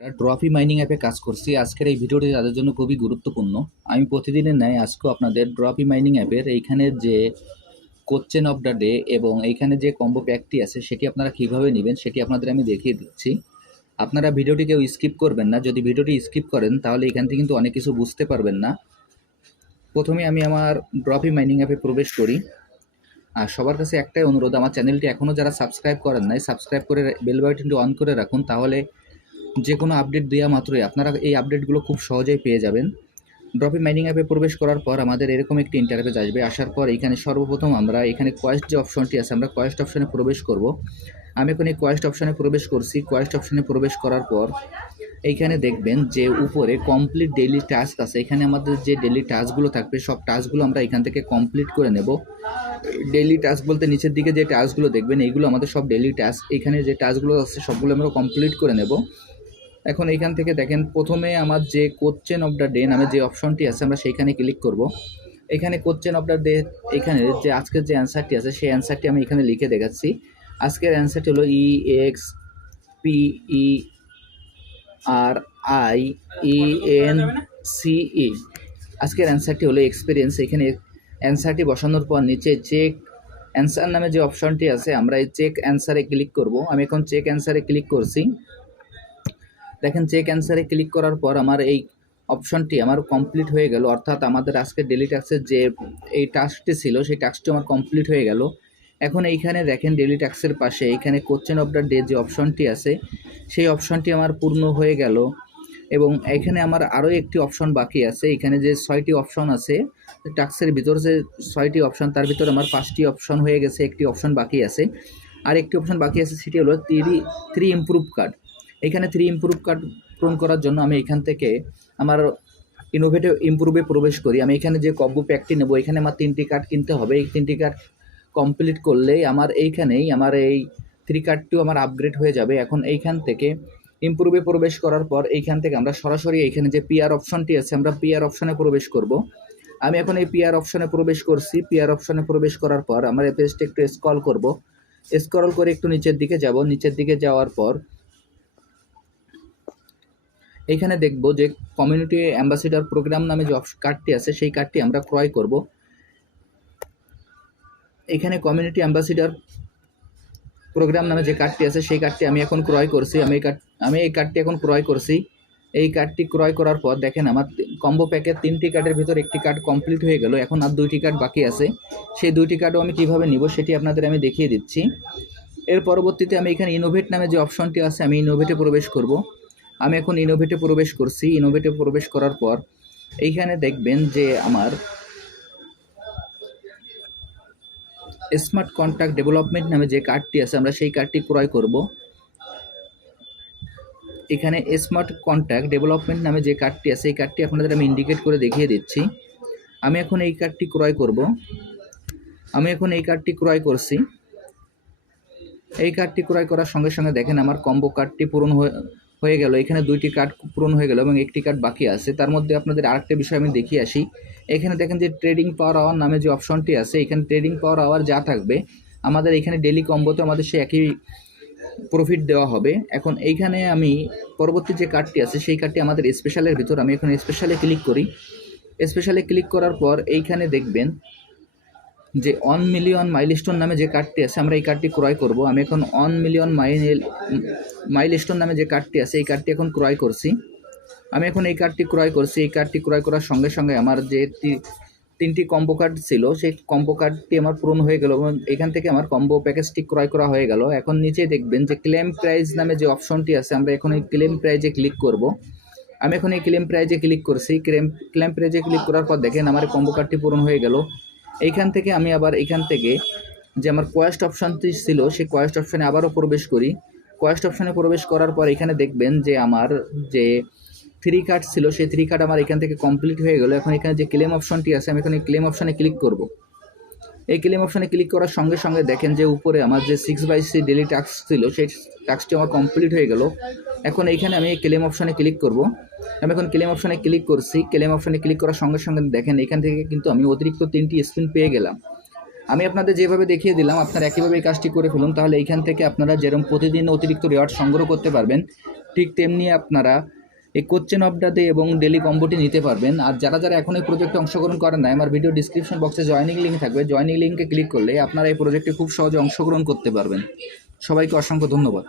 ড্রপি mining অ্যাপে কাজ করছি। আজকের এই ভিডিওটি তাদের জন্য খুবই গুরুত্বপূর্ণ। আমি প্রতিদিনের ন্যায় আজকেও আপনাদের ড্রপি মাইনিং অ্যাপের এইখানে যে কোশ্চেন অফ দ্য ডে এবং এইখানে যে কম্বো প্যাকটি আছে, সেটি আপনারা কীভাবে নেবেন, সেটি আপনাদের আমি দেখিয়ে দিচ্ছি। আপনারা ভিডিওটি কেউ স্কিপ করবেন না। যদি ভিডিওটি স্কিপ করেন, তাহলে এখান থেকে কিন্তু অনেক কিছু বুঝতে পারবেন না। প্রথমে আমি আমার ড্রপি মাইনিং অ্যাপে প্রবেশ করি। আর সবার কাছে একটাই অনুরোধ, আমার চ্যানেলটি এখনও যারা সাবস্ক্রাইব করেন নাই সাবস্ক্রাইব করে বেল বাটনটি অন করে রাখুন। তাহলে যে কোনো আপডেট দেওয়া মাত্রই আপনারা এই আপডেটগুলো খুব সহজেই পেয়ে যাবেন। ড্রপি মাইনিং অ্যাপে প্রবেশ করার পর আমাদের এরকম একটি ইন্টারফেস আসবে। আসার পর এখানে সর্বপ্রথম আমরা এখানে কোয়েস্ট যে অপশনটি আছে, আমরা কোয়েস্ট অপশনে প্রবেশ করব। আমি এখন এই কোয়েস্ট অপশনে প্রবেশ করছি। কোয়েস্ট অপশনে প্রবেশ করার পর এইখানে দেখবেন যে উপরে কমপ্লিট ডেইলি টাস্ক আছে। এখানে আমাদের যে ডেইলি টাস্কগুলো থাকবে, সব টাস্কগুলো আমরা এখান থেকে কমপ্লিট করে নেব। ডেইলি টাস্ক বলতে নিচের দিকে যে টাস্কগুলো দেখবেন, এইগুলো আমাদের সব ডেইলি টাস্ক এখানে যে টাস্কগুলো আছে, সবগুলো আমরা কমপ্লিট করে নেব। এখন এইখান থেকে দেখেন, প্রথমে আমার যে কোশ্চেন অফ দ্য ডে নামে যে অপশনটি আছে, আমরা সেইখানে ক্লিক করব। এখানে কোশ্চেন অফ দ্য ডে এখানে যে আজকের যে অ্যান্সারটি আছে, সেই অ্যান্সারটি আমি এখানে লিখে দেখাচ্ছি। আজকের অ্যান্সারটি হলো E X P E R I E N C E আজকের অ্যান্সারটি হলো এক্সপিরিয়েন্স এখানে অ্যান্সারটি বসানোর পর নিচে চেক অ্যান্সার নামে যে অপশনটি আছে, আমরা এই চেক অ্যান্সারে ক্লিক করব। আমি এখন চেক অ্যান্সারে ক্লিক করছি। দেখেন চেক অ্যান্সারে ক্লিক করার পর আমার এই অপশনটি আমার কমপ্লিট হয়ে গেল। অর্থাৎ আমাদের আজকে ডেলি ট্যাক্সের যে এই টাস্কটি ছিল, সেই টাস্কটি আমার কমপ্লিট হয়ে গেল। এখন এইখানে দেখেন ডেলি ট্যাক্সের পাশে এইখানে কোশ্চেন অফ দ্য ডে যে অপশনটি আছে, সেই অপশনটি আমার পূর্ণ হয়ে গেল। এবং এখানে আমার আরও একটি অপশন বাকি আছে। এখানে যে ছয়টি অপশন আছে টাক্সের ভিতর যে ছয়টি অপশন তার ভিতর আমার পাঁচটি অপশন হয়ে গেছে, একটি অপশন বাকি আছে। আর একটি অপশন বাকি আছে, সেটি হলো থ্রি থ্রি ইমপ্রুভ কার্ড এখানে থ্রি ইমপ্রুভ কার্ড পূরণ করার জন্য আমি এখান থেকে আমার ইনোভেটিভ ইমপ্রুভে প্রবেশ করি। আমি এখানে যে কব্বো প্যাকটি নেব, এখানে আমার তিনটি কার্ড কিনতে হবে। এই তিনটি কার্ড কমপ্লিট করলেই আমার এইখানেই আমার এই থ্রি কার্ডটিও আমার আপগ্রেড হয়ে যাবে। এখন এইখান থেকে ইমপ্রুভে প্রবেশ করার পর এইখান থেকে আমরা সরাসরি এইখানে যে পিআর অপশনটি আছে, আমরা পিআর অপশনে প্রবেশ করব। আমি এখন এই পিআর অপশনে প্রবেশ করছি। পিআর অপশনে প্রবেশ করার পর আমার এই পেজটা একটু স্ক্রল করব। স্ক্রল করে একটু নিচের দিকে যাব। নিচের দিকে যাওয়ার পর এইখানে দেখব যে কমিউনিটি অ্যাম্বাসিডার প্রোগ্রাম নামে যে কার্ডটি আছে, সেই কার্ডটি আমরা ক্রয় করব। এখানে কমিউনিটি অ্যাম্বাসিডার প্রোগ্রাম নামে যে কার্ডটি আছে, সেই কার্ডটি আমি এখন ক্রয় করছি। আমি এই কার্ড আমি এই কার্ডটি এখন ক্রয় করছি। এই কার্ডটি ক্রয় করার পর দেখেন আমার কম্বো প্যাকের তিনটি কার্ডের ভিতর একটি কার্ড কমপ্লিট হয়ে গেল। এখন আর দুইটি কার্ড বাকি আছে। সেই দুইটি কার্ডও আমি কীভাবে নিব সেটি আপনাদের আমি দেখিয়ে দিচ্ছি। এর পরবর্তীতে আমি এখানে ইনোভেট নামে যে অপশনটি আছে, আমি ইনোভেটে প্রবেশ করব। আমি এখন ইনোভেটে প্রবেশ করছি। ইনোভেটে প্রবেশ করার পর এইখানে দেখবেন যে আমার স্মার্ট কন্ট্যাক্ট ডেভেলপমেন্ট নামে যে কার্ডটি আছে, আমরা সেই কার্ডটি ক্রয় করব। এখানে স্মার্ট কন্ট্যাক্ট ডেভেলপমেন্ট নামে যে কার্ডটি আছে, এই কার্ডটি আপনাদের আমি ইন্ডিকেট করে দেখিয়ে দিচ্ছি। আমি এখন এই কার্ডটি ক্রয় করব। আমি এখন এই কার্ডটি ক্রয় করছি। এই কার্ডটি ক্রয় করার সঙ্গে সঙ্গে দেখেন আমার কম্বো কার্ডটি পূরণ হয়ে হয়ে গেল। এখানে দুইটি কার্ড পূরণ হয়ে গেল এবং একটি কার্ড বাকি আছে। তার মধ্যে আপনাদের আরেকটা বিষয় আমি দেখিয়ে আসি। এখানে দেখেন যে ট্রেডিং পাওয়ার আওয়ার নামে যে অপশনটি আছে, এখানে ট্রেডিং পাওয়ার আওয়ার যা থাকবে, আমাদের এখানে ডেলি কম্বোতে আমাদের সে একই প্রফিট দেওয়া হবে। এখন এইখানে আমি পরবর্তী যে কার্ডটি আছে, সেই কার্ডটি আমাদের স্পেশালের ভিতর। আমি এখন স্পেশালে ক্লিক করি। স্পেশালে ক্লিক করার পর এইখানে দেখবেন যে অন মিলিয়ন মাইলস্টোন নামে যে কার্ডটি আছে, আমরা এই কার্ডটি ক্রয় করব। আমি এখন অন মিলিয়ন মাইল মাইলস্টোন নামে যে কার্ডটি আছে, এই কার্ডটি এখন ক্রয় করছি। আমি এখন এই কার্ডটি ক্রয় করছি। এই কার্ডটি ক্রয় করার সঙ্গে সঙ্গে আমার যে তিনটি কম্বো কার্ড ছিল, সেই কম্বো কার্ডটি আমার পূরণ হয়ে গেল এবং এখান থেকে আমার কম্বো প্যাকেজটি ক্রয় করা হয়ে গেল। এখন নিচে দেখবেন যে ক্লেম প্রাইজ নামে যে অপশনটি আছে, আমরা এখন এই ক্লেম প্রাইজে ক্লিক করব। আমি এখন এই ক্লেম প্রাইজে ক্লিক করছি। ক্লেম ক্লেম প্রাইজে ক্লিক করার পর দেখেন আমার কম্বো কার্ডটি পূরণ হয়ে গেল। এইখান থেকে আমি আবার এখান থেকে যে আমার কোয়েস্ট অপশানটি ছিল, সেই কোয়েস্ট অপশানে আবারও প্রবেশ করি। কোয়েস্ট অপশানে প্রবেশ করার পর এখানে দেখবেন যে আমার যে থ্রি কার্ড ছিল, সেই থ্রি কার্ড আমার এখান থেকে কমপ্লিট হয়ে গেল। এখন এখানে যে ক্লেম অপশানটি আছে, আমি এখানে ক্লেম অপশানে ক্লিক করব। এই ক্লেম অপশানে ক্লিক করার সঙ্গে সঙ্গে দেখেন যে উপরে আমার যে six by C daily task ছিল, সেই টাস্কটি আমার কমপ্লিট হয়ে গেল। এখন এইখানে আমি এই ক্লেম অপশানে ক্লিক করব। আমি এখন ক্লেম অপশানে ক্লিক করছি। ক্লেম অপশানে ক্লিক করার সঙ্গে সঙ্গে দেখেন এখান থেকে কিন্তু আমি অতিরিক্ত তিনটি স্পিন পেয়ে গেলাম। আমি আপনাদের যেভাবে দেখিয়ে দিলাম, আপনারা একইভাবে এই কাজটি করে ফেলুন, তাহলে এইখান থেকে আপনারা যেরকম প্রতিদিন অতিরিক্ত রেওয়ার্ড সংগ্রহ করতে পারবেন, ঠিক তেমনি আপনারা এই কোশ্চেন ডে এবং ডেলি কম্বোটি নিতে পারবেন। আর যারা যারা এখন এই প্রজেক্টে অংশগ্রহণ করেন না আমার ভিডিও ডিসক্রিপশন বক্সে জয়নিং লিঙ্ক থাকবে। জয়নিং লিঙ্কে ক্লিক করলে আপনারা এই প্রজেক্টে খুব সহজে অংশগ্রহণ করতে পারবেন। সবাইকে অসংখ্য ধন্যবাদ।